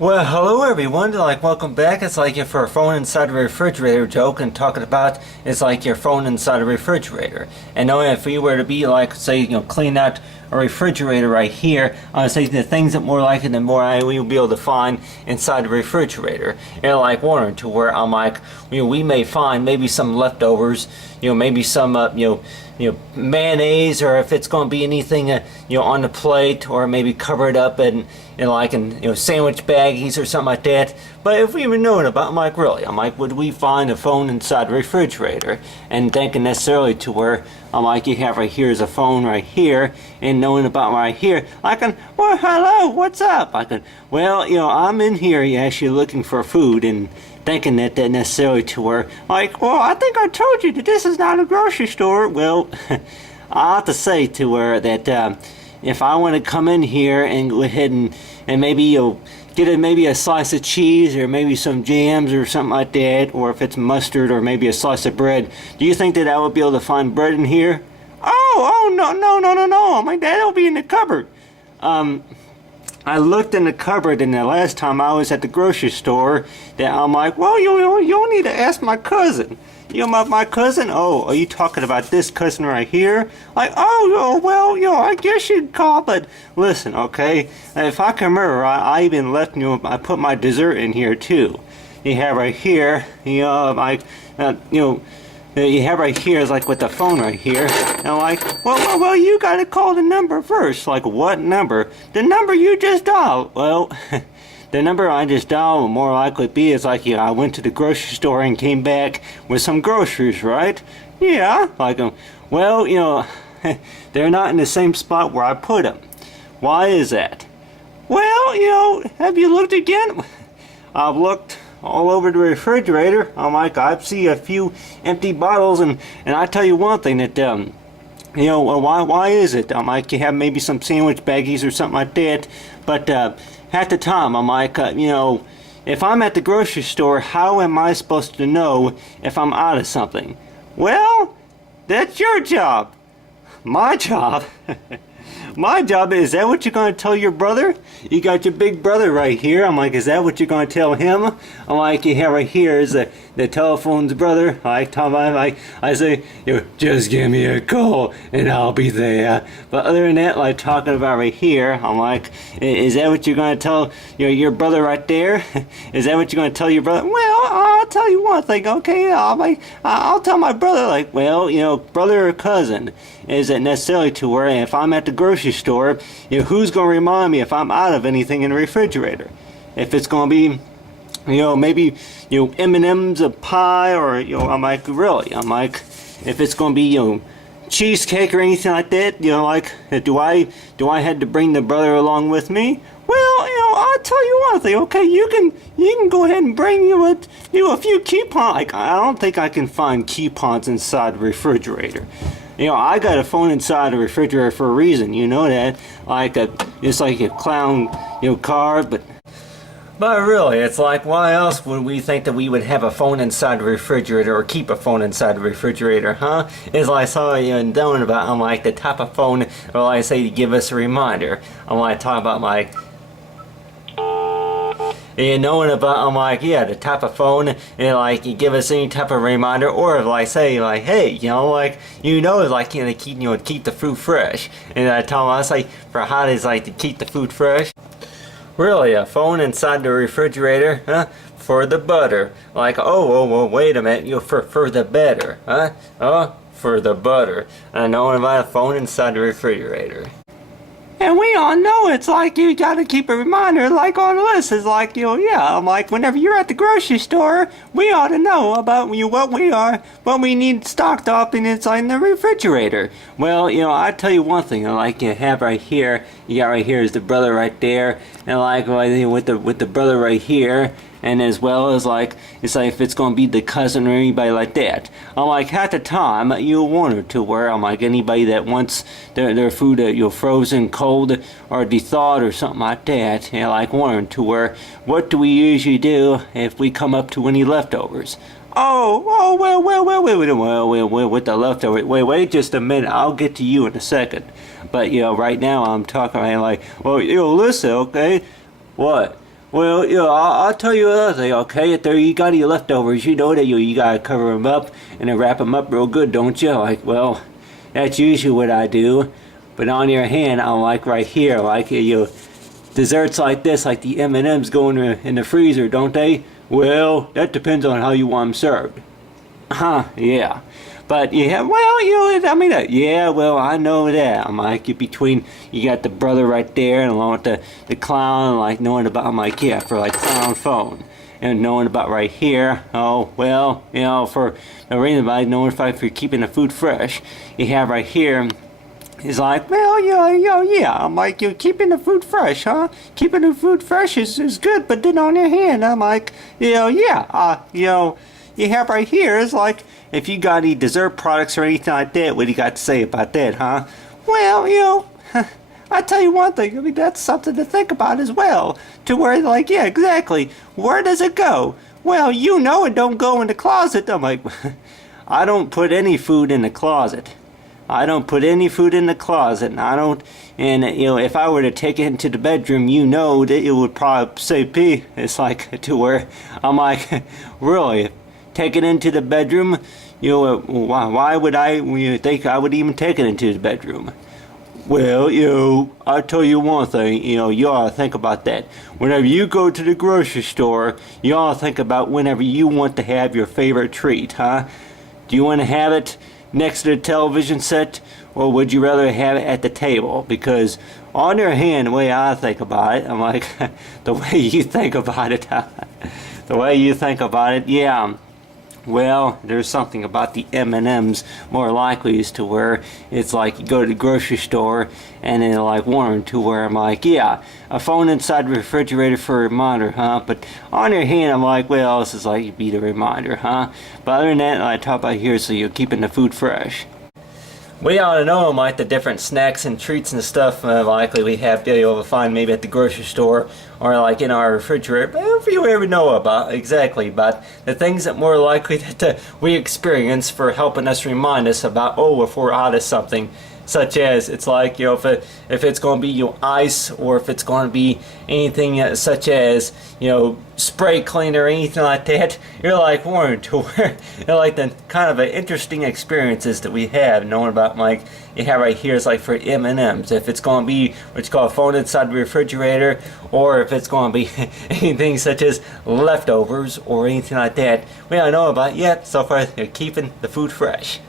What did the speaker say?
Well, hello everyone. Welcome back. It's like if your phone inside a refrigerator joke and talking about it's like your phone inside a refrigerator. And knowing if we were to be like, say, clean out a refrigerator right here, say the things that more likely than more we will be able to find inside the refrigerator. And like wondering to where I'm like, we may find maybe some leftovers, maybe some, mayonnaise, or if it's going to be anything, on the plate, or maybe cover it up in sandwich baggies or something like that. But if we were knowing about, I'm like, would we find a phone inside the refrigerator? And thinking necessarily to where, you have right here is a phone right here, and knowing about right here, well, hello, what's up? I'm in here actually looking for food, and thinking that necessarily to where, well, I think I told you that this is not a grocery store. Well, I have to say to where that if I want to come in here and go ahead and maybe get maybe a slice of cheese, or maybe some jams or something like that, or if it's mustard, or maybe a slice of bread, do you think that I would be able to find bread in here? Oh, no. That'll be in the cupboard. I looked in the cupboard, and the last time I was at the grocery store, that I'm like, well, you'll need to ask my cousin. My cousin? Oh, are you talking about this cousin right here? I guess you'd call, but listen, okay? If I can remember, I even left, I put my dessert in here too. You have right here, you have right here is like with the phone right here. And I'm like, well, you gotta call the number first. Like, what number? The number you just dialed. Well, the number I just dialed will more likely be is like, I went to the grocery store and came back with some groceries, right? Yeah. They're not in the same spot where I put them. Why is that? Well, have you looked again? I've looked all over the refrigerator. I see a few empty bottles, and I tell you one thing that why is it? You have maybe some sandwich baggies or something like that, but at the time if I'm at the grocery store, how am I supposed to know if I'm out of something? Well, that's your job. My job. My job is that what you're going to tell your brother? You got your big brother right here. Is that what you're going to tell him? You have right here is the telephone's brother. I say, just give me a call and I'll be there. But other than that, talking about right here, is that what you're going to tell your brother right there? Is that what you're going to tell your brother? Well, I'll tell you one thing, okay? I'll tell my brother, brother or cousin. Is it necessarily to where if I'm at the grocery store, who's going to remind me if I'm out of anything in the refrigerator? If it's going to be, maybe, M&M's, a pie, or, really? If it's going to be, cheesecake or anything like that, do I have to bring the brother along with me? Well, I'll tell you one thing, okay? You can go ahead and bring a few coupons. I don't think I can find coupons inside the refrigerator. I got a phone inside the refrigerator for a reason. You know that. It's like a clown, card, but really, it's like, why else would we think that we would have a phone inside the refrigerator, or keep a phone inside the refrigerator, huh? It's like, I saw you knowing about, the type of phone, or I say to give us a reminder. Talk about and knowing about, the type of phone, and you give us any type of reminder, or if say, hey, keep the food fresh. And I tell them, I say, for holidays, to keep the food fresh. Really, a phone inside the refrigerator, huh? For the butter. Well, wait a minute, for the better, huh? Oh, for the butter. And knowing about a phone inside the refrigerator. And we all know it's you gotta keep a reminder on the list. It's whenever you're at the grocery store, we ought to know about what we need stocked up, and it's in the refrigerator. Well, I tell you one thing, you have right here, you got right here is the brother right there, and with the brother right here, and as well as it's if it's gonna be the cousin or anybody like that. At the time you wonder to where anybody that wants their food frozen cold or thawed or something like that, wondering to where, what do we usually do if we come up to any leftovers? Well, with the leftovers, wait just a minute, I'll get to you in a second. But right now I'm talking listen, okay? What? Well, I'll tell you another thing, okay? If there you got any leftovers, you know that you gotta cover them up and then wrap them up real good, don't you? Like, well, that's usually what I do. But on your hand, I'm like right here, like desserts like this, like the M&Ms go in the freezer, don't they? Well, that depends on how you want them served. Yeah. But yeah, well, I mean, yeah, well, I know that. I'm like, you got the brother right there, and along with the clown, like knowing about, I'm like, yeah, for like clown phone, and knowing about right here. Oh, well, for the reason about knowing if you're keeping the food fresh, you have right here. He's like, well, yeah. I'm like, you're keeping the food fresh, huh? Keeping the food fresh is good, but then on your hand, I'm like, yeah, you have right here is like, if you got any dessert products or anything like that, what do you got to say about that, huh? Well, I tell you one thing, I mean, that's something to think about as well. To where, like, yeah, exactly. Where does it go? Well, it don't go in the closet. I'm like, I don't put any food in the closet. I don't put any food in the closet, and if I were to take it into the bedroom, that it would probably say pee. It's like, to where, I'm like, really? Take it into the bedroom, why would I think I would even take it into the bedroom? Well, I'll tell you one thing, you ought to think about that. Whenever you go to the grocery store, you ought to think about whenever you want to have your favorite treat, huh? Do you want to have it next to the television set, or would you rather have it at the table? Because on their hand, the way I think about it, I'm like, the way you think about it, yeah. Well, there's something about the M&Ms more likely as to where it's like you go to the grocery store and then like warn to where I'm like, yeah, a phone inside the refrigerator for a reminder, huh? But on your hand, I'm like, well, this is like be the reminder, huh? But other than that, I talk about here, so you're keeping the food fresh. We ought to know like the different snacks and treats and stuff likely we have to be able to find maybe at the grocery store or like in our refrigerator. But if you ever know about the things that more likely that we experience for helping us remind us about, if we're out of something. Such as, it's like, if it's going to be ice, or if it's going to be anything such as, spray cleaner or anything like that, you're like warned to where, like the kind of interesting experiences that we have, knowing about, like, you have right here is like for M&Ms, if it's going to be what's called a phone inside the refrigerator, or if it's going to be anything such as leftovers or anything like that, we don't know about yet. So far, they're keeping the food fresh.